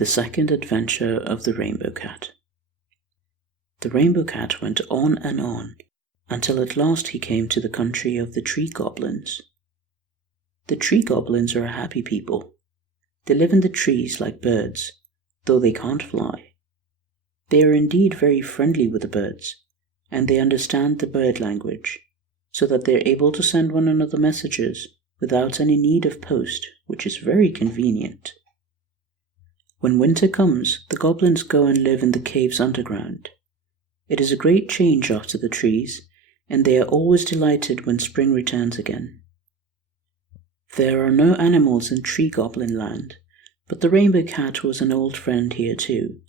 The Second Adventure of the Rainbow Cat. The Rainbow Cat went on and on, until at last he came to the country of the Tree Goblins. The Tree Goblins are a happy people. They live in the trees like birds, though they can't fly. They are indeed very friendly with the birds, and they understand the bird language, so that they are able to send one another messages without any need of post, which is very convenient. When winter comes, the goblins go and live in the caves underground. It is a great change after the trees, and they are always delighted when spring returns again. There are no animals in Tree Goblin Land, but the Rainbow Cat was an old friend here too,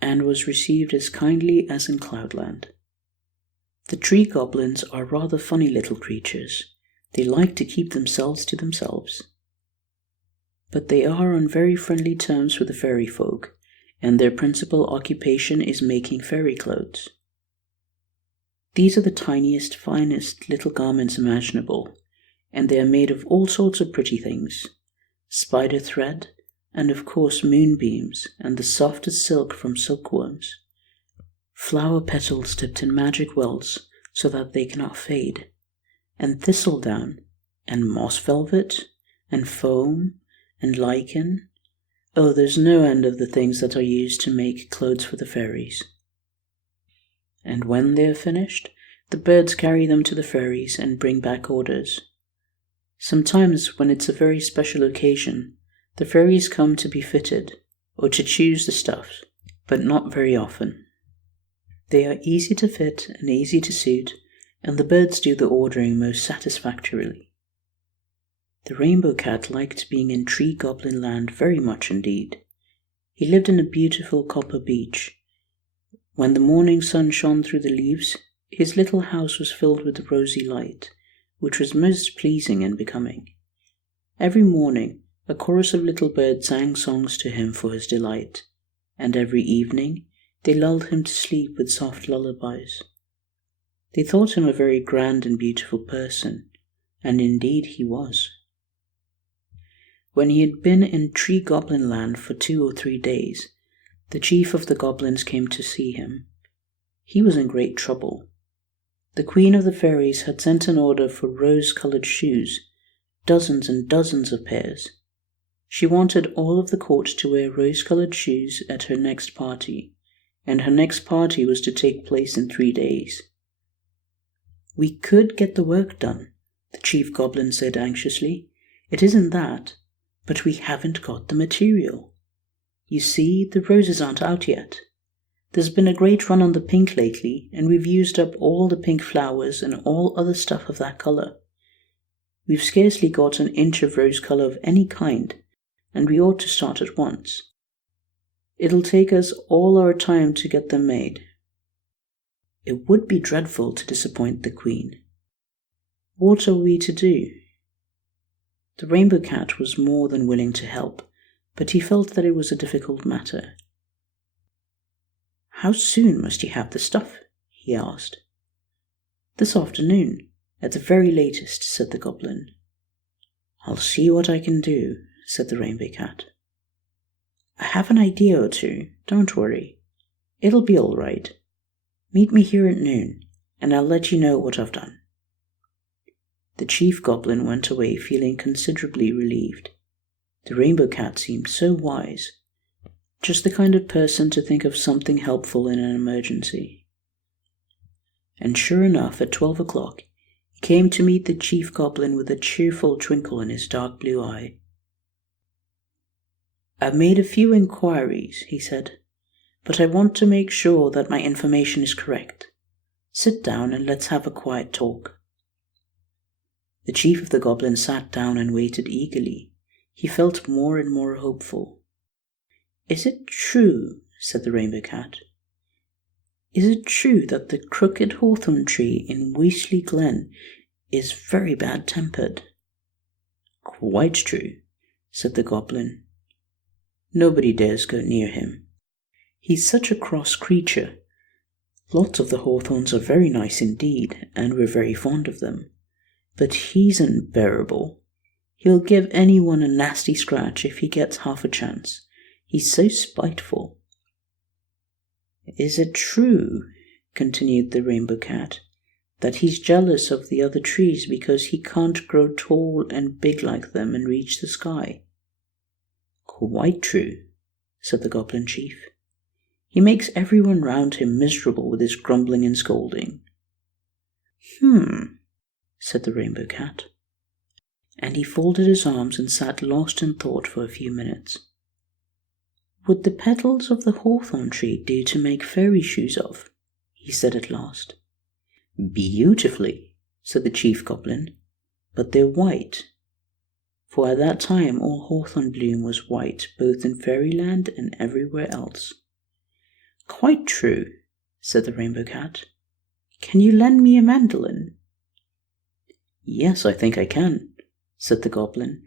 and was received as kindly as in Cloudland. The Tree Goblins are rather funny little creatures. They like to keep themselves to themselves. But they are on very friendly terms with the fairy folk, and their principal occupation is making fairy clothes. These are the tiniest, finest little garments imaginable, and they are made of all sorts of pretty things, spider thread, and of course moonbeams, and the softest silk from silkworms, flower petals dipped in magic wells so that they cannot fade, and thistledown, and moss velvet, and foam, and lichen. Oh, there's no end of the things that are used to make clothes for the fairies. And when they are finished, the birds carry them to the fairies and bring back orders. Sometimes, when it's a very special occasion, the fairies come to be fitted, or to choose the stuff, but not very often. They are easy to fit and easy to suit, and the birds do the ordering most satisfactorily. The Rainbow Cat liked being in Tree Goblin Land very much indeed. He lived in a beautiful copper beech. When the morning sun shone through the leaves, his little house was filled with rosy light, which was most pleasing and becoming. Every morning, a chorus of little birds sang songs to him for his delight, and every evening they lulled him to sleep with soft lullabies. They thought him a very grand and beautiful person, and indeed he was. When he had been in Tree Goblin Land for 2 or 3 days, the chief of the goblins came to see him. He was in great trouble. The queen of the fairies had sent an order for rose-coloured shoes, dozens and dozens of pairs. She wanted all of the court to wear rose-coloured shoes at her next party, and her next party was to take place in 3 days. "We could get the work done," the chief goblin said anxiously. "It isn't that, but we haven't got the material. You see, the roses aren't out yet. There's been a great run on the pink lately, and we've used up all the pink flowers and all other stuff of that colour. We've scarcely got an inch of rose colour of any kind, and we ought to start at once. It'll take us all our time to get them made." It would be dreadful to disappoint the queen. What are we to do? The Rainbow Cat was more than willing to help, but he felt that it was a difficult matter. "How soon must you have the stuff?" he asked. "This afternoon, at the very latest," said the goblin. "I'll see what I can do," said the Rainbow Cat. "I have an idea or two, don't worry. It'll be all right. Meet me here at noon, and I'll let you know what I've done." The chief goblin went away feeling considerably relieved. The Rainbow Cat seemed so wise, just the kind of person to think of something helpful in an emergency. And sure enough, at 12 o'clock, he came to meet the chief goblin with a cheerful twinkle in his dark blue eye. "I've made a few inquiries," he said, "but I want to make sure that my information is correct. Sit down and let's have a quiet talk." The chief of the goblins sat down and waited eagerly. He felt more and more hopeful. "Is it true," said the Rainbow Cat, "is it true that the crooked hawthorn tree in Weasley Glen is very bad-tempered?" "Quite true," said the goblin. "Nobody dares go near him. He's such a cross creature. Lots of the hawthorns are very nice indeed, and we're very fond of them. But he's unbearable. He'll give anyone a nasty scratch if he gets half a chance. He's so spiteful." "Is it true," continued the Rainbow Cat, "that he's jealous of the other trees because he can't grow tall and big like them and reach the sky?" "Quite true," said the Goblin Chief. "He makes everyone round him miserable with his grumbling and scolding." Said the Rainbow Cat. And he folded his arms and sat lost in thought for a few minutes. "Would the petals of the hawthorn tree do to make fairy shoes of?" he said at last. "Beautifully," said the Chief Goblin, "but they're white." For at that time all hawthorn bloom was white, both in fairyland and everywhere else. "Quite true," said the Rainbow Cat. "Can you lend me a mandolin?" "Yes, I think I can," said the Goblin,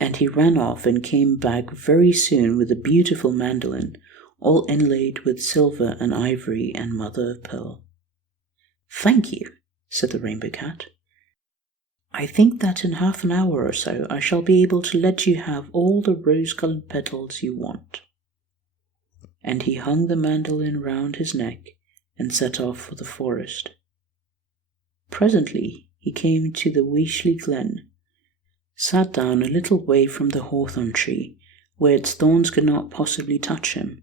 and he ran off and came back very soon with a beautiful mandolin, all inlaid with silver and ivory and mother of pearl. "Thank you," said the Rainbow Cat. "I think that in half an hour or so I shall be able to let you have all the rose-coloured petals you want." And he hung the mandolin round his neck and set off for the forest. Presently he came to the Weashley Glen, sat down a little way from the hawthorn tree, where its thorns could not possibly touch him,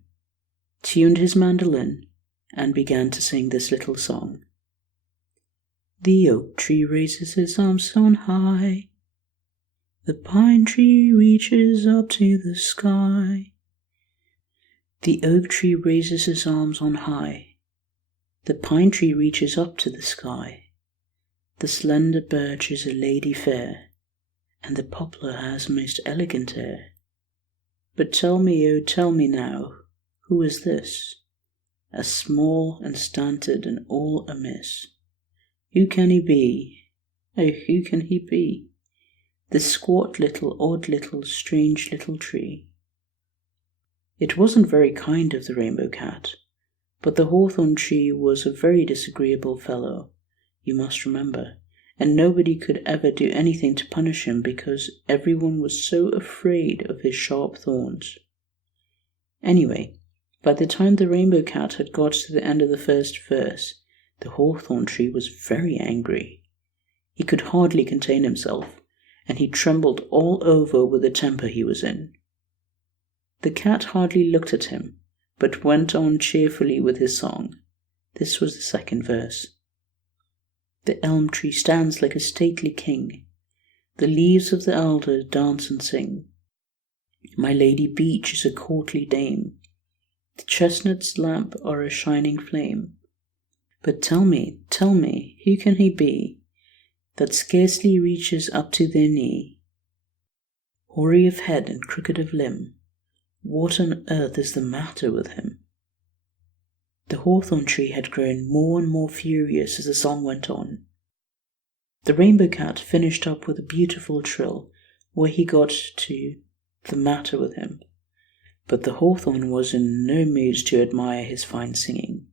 tuned his mandolin, and began to sing this little song. "The oak tree raises his arms on high, the pine tree reaches up to the sky. The oak tree raises his arms on high, the pine tree reaches up to the sky. The slender birch is a lady fair, and the poplar has most elegant air. But tell me, oh tell me now, who is this, as small and stunted and all amiss? Who can he be? Oh, who can he be? This squat little, odd little, strange little tree." It wasn't very kind of the Rainbow Cat, but the hawthorn tree was a very disagreeable fellow, you must remember, and nobody could ever do anything to punish him because everyone was so afraid of his sharp thorns. Anyway, by the time the Rainbow Cat had got to the end of the first verse, the hawthorn tree was very angry. He could hardly contain himself, and he trembled all over with the temper he was in. The cat hardly looked at him, but went on cheerfully with his song. This was the second verse. "The elm tree stands like a stately king. The leaves of the elder dance and sing. My lady beech is a courtly dame. The chestnut's lamp are a shining flame. But tell me, who can he be that scarcely reaches up to their knee? Hoary of head and crooked of limb, what on earth is the matter with him?" The hawthorn tree had grown more and more furious as the song went on. The Rainbow Cat finished up with a beautiful trill, where he got to "the matter with him," but the hawthorn was in no mood to admire his fine singing.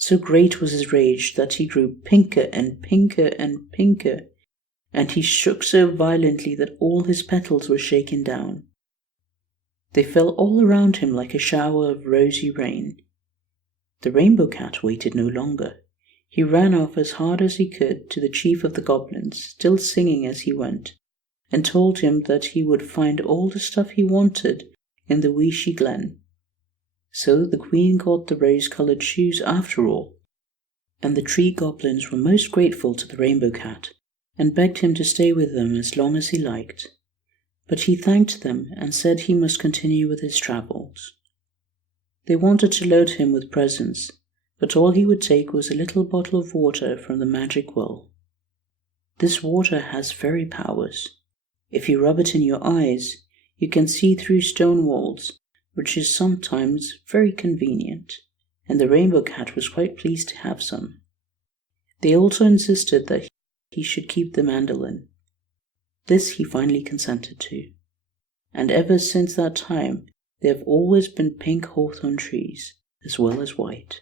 So great was his rage that he grew pinker and pinker and pinker, and he shook so violently that all his petals were shaken down. They fell all around him like a shower of rosy rain. The Rainbow Cat waited no longer. He ran off as hard as he could to the Chief of the Goblins, still singing as he went, and told him that he would find all the stuff he wanted in the Weashley Glen. So the Queen got the rose-coloured shoes after all, and the tree goblins were most grateful to the Rainbow Cat, and begged him to stay with them as long as he liked. But he thanked them and said he must continue with his travels. They wanted to load him with presents, but all he would take was a little bottle of water from the magic well. This water has fairy powers. If you rub it in your eyes, you can see through stone walls, which is sometimes very convenient, and the Rainbow Cat was quite pleased to have some. They also insisted that he should keep the mandolin. This he finally consented to, and ever since that time there have always been pink hawthorn trees as well as white.